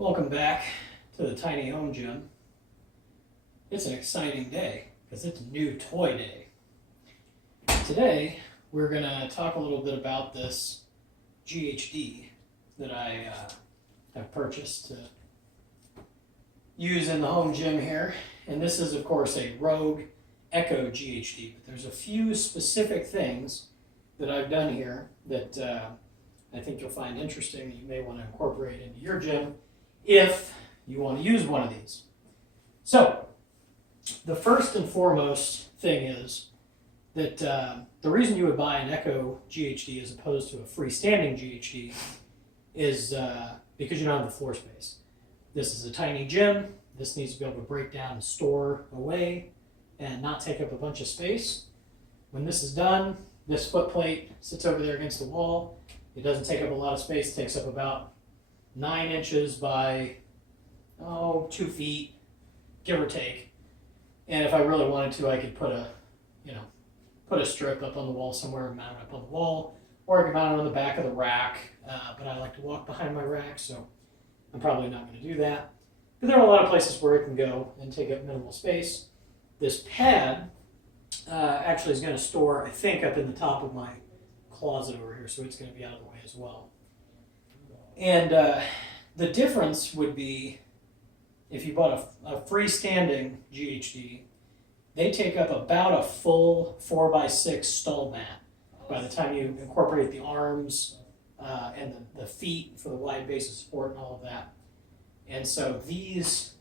Welcome back to the tiny home gym. It's an exciting day because it's new toy day. Today we're going to talk a little bit about this GHD that I have purchased to use in the home gym here. And this is of course a Rogue Echo GHD, but there's a few specific things that I've done here that I think you'll find interesting that you may want to incorporate into your gym if you want to use one of these. So, the first and foremost thing is that the reason you would buy an Echo GHD as opposed to a freestanding GHD is because you don't have the floor space. This is a tiny gym. This needs to be able to break down and store away and not take up a bunch of space. When this is done, this foot plate sits over there against the wall. It doesn't take up a lot of space. It takes up about 9 inches by 2 feet, give or take. And if I really wanted to, I could put a strip up on the wall somewhere and mount it up on the wall, or I could mount it on the back of the rack. But I like to walk behind my rack, so I'm probably not going to do that. But there are a lot of places where it can go and take up minimal space. This pad actually is going to store, I think, up in the top of my closet over here, so it's going to be out of the way as well. And the difference would be if you bought a freestanding GHD, they take up about a full 4x6 stall mat by the time you incorporate the arms and the feet for the wide base of support and all of that. And so these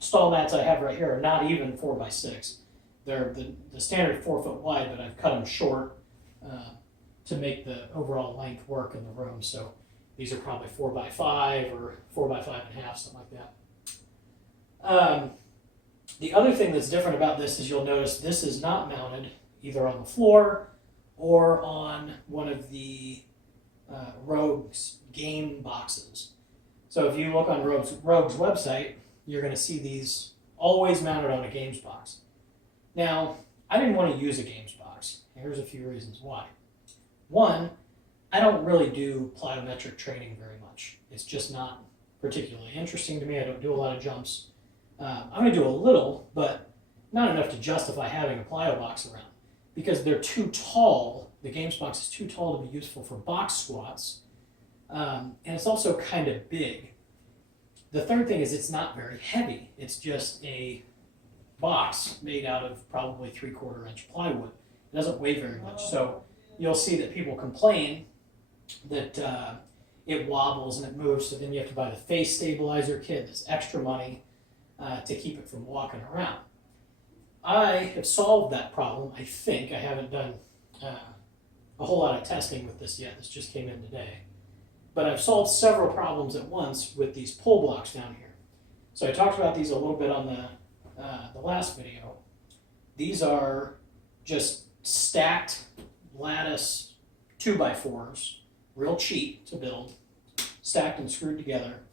stall mats I have right here are not even 4x6. They're the standard 4 foot wide, but I've cut them short to make the overall length work in the room. So these are probably 4x5 or 4x5.5, something like that. The other thing that's different about this is you'll notice this is not mounted either on the floor or on one of the Rogue's game boxes. So if you look on Rogue's website, you're going to see these always mounted on a games box. Now, I didn't want to use a games box. Here's a few reasons why. One, I don't really do plyometric training very much. It's just not particularly interesting to me. I don't do a lot of jumps. I'm going to do a little, but not enough to justify having a plyo box around because they're too tall. The games box is too tall to be useful for box squats, and it's also kind of big. The third thing is it's not very heavy. It's just a box made out of probably 3/4 inch plywood. It doesn't weigh very much. So you'll see that people complain that it wobbles and it moves, so then you have to buy the face stabilizer kit. That's extra money to keep it from walking around. I have solved that problem, I think. I haven't done a whole lot of testing with this yet. This just came in today. But I've solved several problems at once with these pull blocks down here. So I talked about these a little bit on the last video. These are just stacked lattice 2x4s, real cheap to build, stacked and screwed together.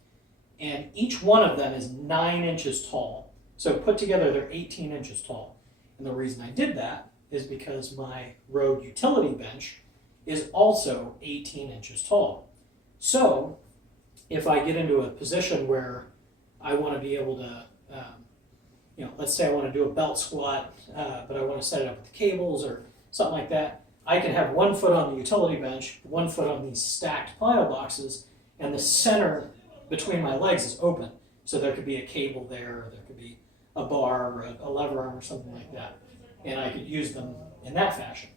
And each one of them is 9 inches tall. So put together, they're 18 inches tall. And the reason I did that is because my Rogue utility bench is also 18 inches tall. So if I get into a position where I want to be able to, let's say I want to do a belt squat, but I want to set it up with the cables or something like that, I can have 1 foot on the utility bench, 1 foot on these stacked plyo boxes, and the center between my legs is open. So there could be a cable there, or there could be a bar or a lever arm or something like that. And I could use them in that fashion.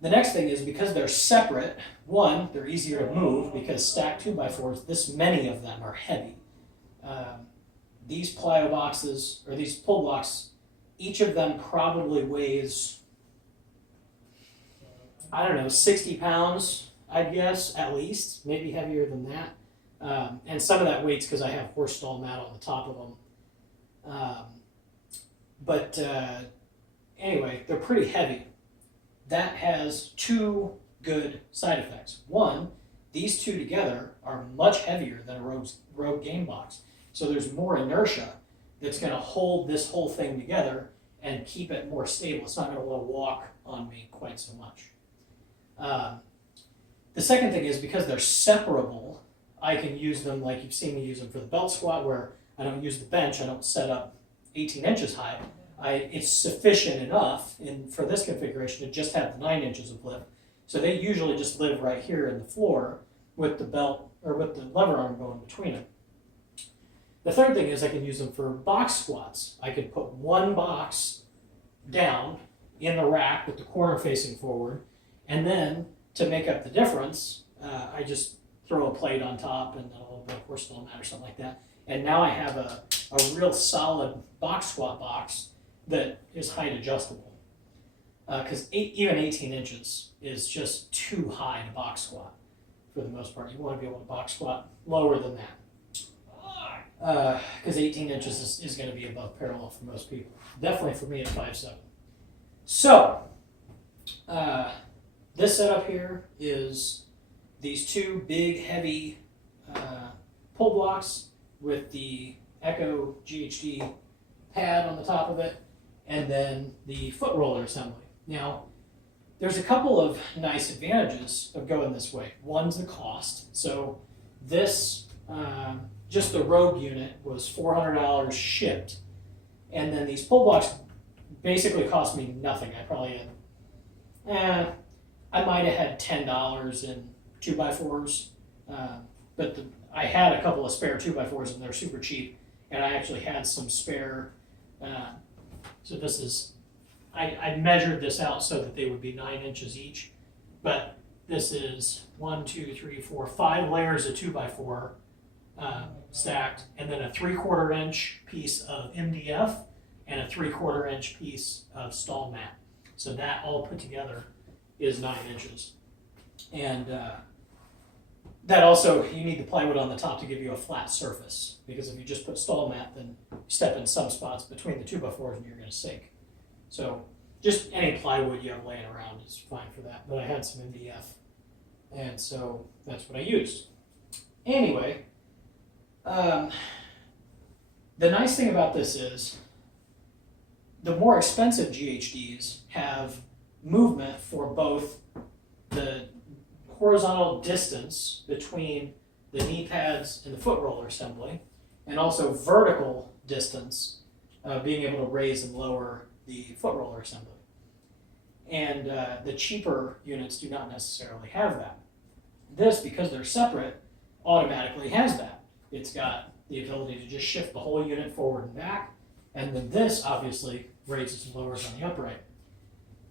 The next thing is because they're separate, one, they're easier to move because stacked 2x4s, this many of them are heavy. These plyo boxes, or these pull blocks, each of them probably weighs, 60 pounds, I'd guess, at least, maybe heavier than that. And some of that weight's because I have horse stall mat on the top of them. Anyway, they're pretty heavy. That has 2 good side effects. One, these 2 together are much heavier than a Rogue game box. So there's more inertia that's going to hold this whole thing together and keep it more stable. It's not going to want to walk on me quite so much. The second thing is because they're separable, I can use them like you've seen me use them for the belt squat, where I don't use the bench, I don't set up 18 inches high. It's sufficient enough for this configuration to just have the 9 inches of lift. So they usually just live right here in the floor with the belt or with the lever arm going between them. The third thing is I can use them for box squats. I could put one box down in the rack with the corner facing forward, and then to make up the difference, I just throw a plate on top and a little bit of horse steel mat or something like that. And now I have a real solid box squat box that is height adjustable. Because even 18 inches is just too high to box squat for the most part. You want to be able to box squat lower than that. Because 18 inches is going to be above parallel for most people. Definitely for me at 5'7". So, this setup here is these two big, heavy pull blocks with the Echo GHD pad on the top of it, and then the foot roller assembly. Now, there's a couple of nice advantages of going this way. One's the cost. So this, just the Rogue unit was $400 shipped, and then these pull blocks basically cost me nothing. I probably had, I might have had $10 in 2x4s, but I had a couple of spare 2x4s and they're super cheap, and I actually had some spare, so this is, I measured this out so that they would be 9 inches each, but this is 1, 2, 3, 4, 5 layers of 2x4 stacked, and then a 3/4 inch piece of MDF and a 3/4 inch piece of stall mat. So that all put together is 9 inches. And that also, you need the plywood on the top to give you a flat surface, because if you just put stall mat, then you step in some spots between the 2x4s and you're going to sink. So just any plywood you have laying around is fine for that. But I had some MDF, and so that's what I used. Anyway, the nice thing about this is the more expensive GHDs have movement for both the horizontal distance between the knee pads and the foot roller assembly, and also vertical distance, being able to raise and lower the foot roller assembly. And the cheaper units do not necessarily have that. This, because they're separate, automatically has that. It's got the ability to just shift the whole unit forward and back, and then this obviously raises and lowers on the upright.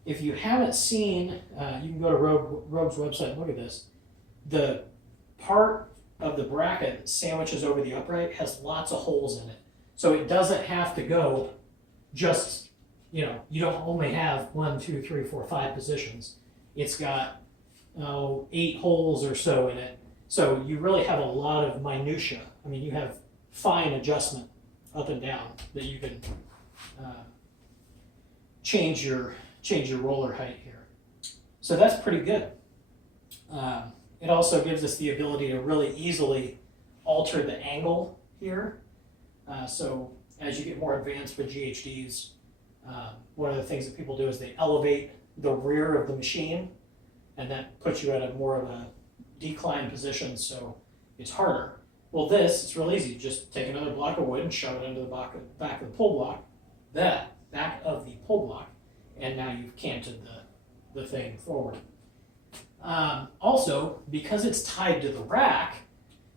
If you haven't seen, you can go to Rogue's website and look at this. The part of the bracket that sandwiches over the upright has lots of holes in it. So it doesn't have to go just, you don't only have 1, 2, 3, 4, 5 positions. It's got 8 holes or so in it. So you really have a lot of minutia. I mean, you have fine adjustment up and down that you can change your roller height here. So that's pretty good. It also gives us the ability to really easily alter the angle here. So as you get more advanced with GHDs, one of the things that people do is they elevate the rear of the machine, and that puts you at a more of a decline position, so it's harder. Well, it's real easy. Just take another block of wood and shove it into the back of the pull block, and now you've canted the thing forward. Also, because it's tied to the rack,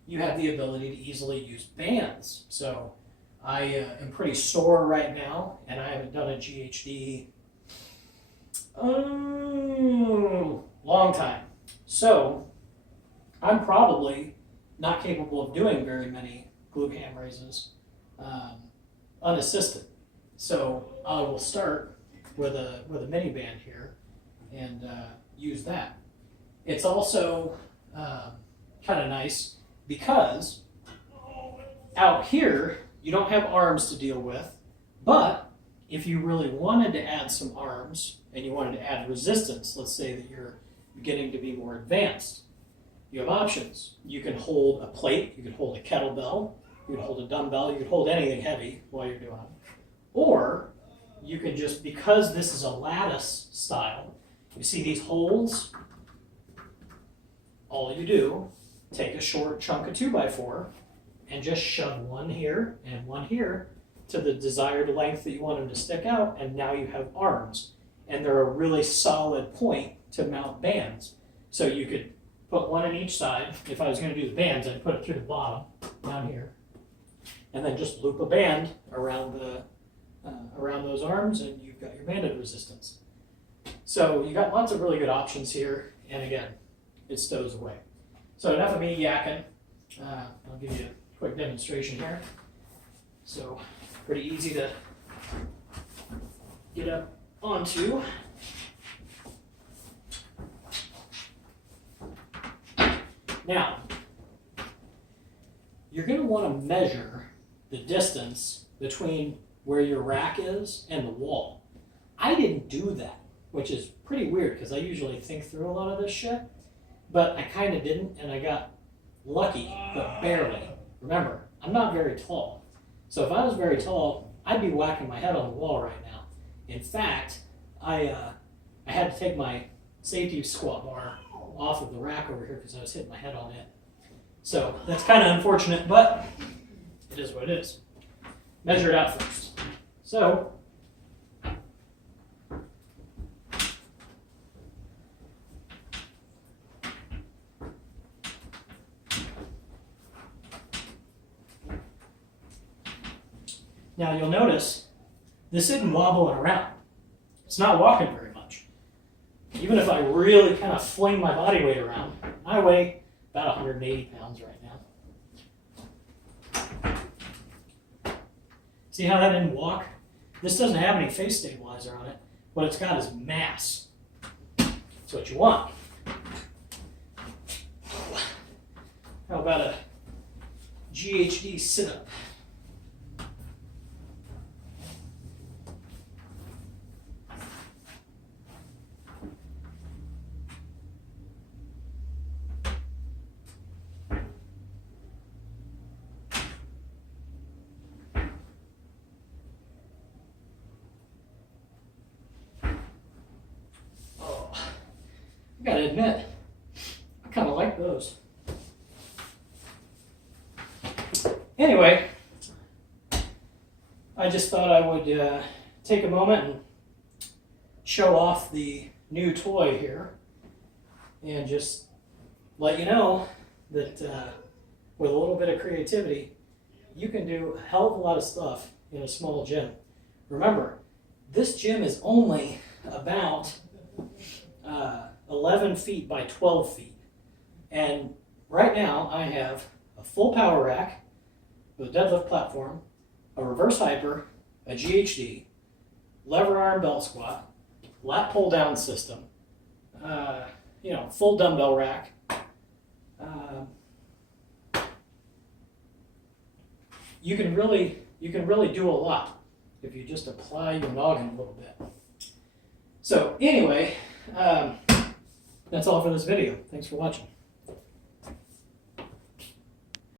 you have the ability to easily use bands. So I am pretty sore right now, and I haven't done a GHD long time. So I'm probably not capable of doing very many glute ham raises unassisted. So I will start with a mini band here and use that. It's also kind of nice because out here you don't have arms to deal with, but if you really wanted to add some arms and you wanted to add resistance, let's say that you're beginning to be more advanced, you have options. You can hold a plate, you can hold a kettlebell, you can hold a dumbbell, you can hold anything heavy while you're doing it. Or you can just, because this is a lattice style, you see these holes, all you do take a short chunk of 2x4 and just shove one here and one here to the desired length that you want them to stick out, and now you have arms. And they're a really solid point to mount bands. So you could put one on each side. If I was going to do the bands, I'd put it through the bottom, down here, and then just loop a band around around those arms, and you've got your banded resistance. So you got lots of really good options here, and again, it stows away. So enough of me yakking. I'll give you a quick demonstration here. So pretty easy to get up onto. Now, you're going to want to measure the distance between where your rack is and the wall. I didn't do that, which is pretty weird because I usually think through a lot of this shit, but I kind of didn't, and I got lucky, but barely. Remember, I'm not very tall. So if I was very tall, I'd be whacking my head on the wall right now. In fact, I had to take my safety squat bar off of the rack over here because I was hitting my head on it. So that's kind of unfortunate, but it is what it is. Measure it out first. So now you'll notice this isn't wobbling around. It's not walking very much. Even if I really kind of fling my body weight around, I weigh about 180 pounds right now. See how that didn't walk? This doesn't have any face stabilizer on it. What it's got is mass. That's what you want. How about a GHD sit-up? I gotta admit, I kind of like those. Anyway, I just thought I would take a moment and show off the new toy here and just let you know that with a little bit of creativity, you can do a hell of a lot of stuff in a small gym. Remember, this gym is only about 11 feet by 12 feet. And right now I have a full power rack with a deadlift platform, a reverse hyper, a GHD, lever arm belt squat, lat pull down system, full dumbbell rack. You can really do a lot if you just apply your noggin a little bit. So anyway, that's all for this video. Thanks for watching.